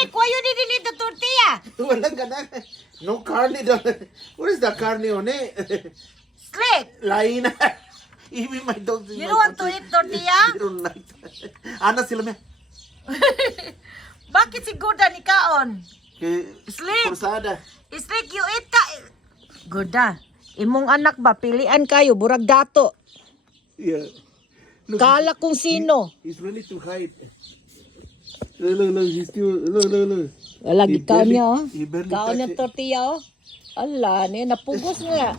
Slick, why you didn't eat the tortilla? Walang ganang. No carne daw. What is the carne on it? Slick, Lain na. Even my dog. you don't want to eat tortilla? They don't like that. Ana sila me. Bakit si Gorda ni kaon? Slick. Forsada. Slick, you eat ka. Gorda, imong anak ba, pilian kayo, burag dato. Yeah. Kala kung sino. He's ready to hide. Look, he's still, look. Lagi He kaon barely- niya, oh. he barely Kaon niya touch it. tortilla, oh. Ala, niya, napugos nga.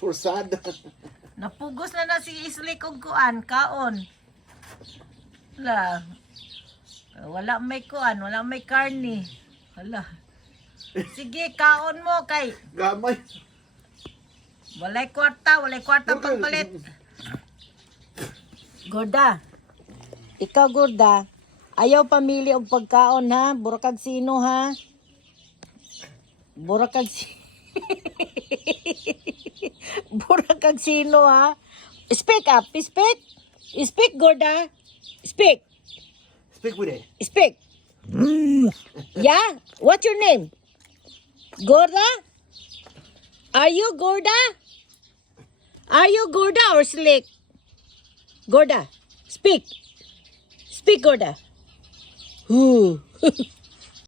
Forsada. Napugos na si Slick og kuan, kaon. Ala. Wala may kuan, wala may karne. Ala. Sige, kaon mo kay Gamay. walay kwarta pagpalit. Gorda. Ikaw, Gorda. Ayaw pamili og pagkaon, ha? Burakag sino, ha? Burakag Burakag sino, ha? Speak up. Speak. Speak, Gorda. Speak. Speak with it. Speak. Yeah? What's your name? Gorda? Are you Gorda? Are you Gorda or Slick? Gorda, speak. Speak, Gorda. Who?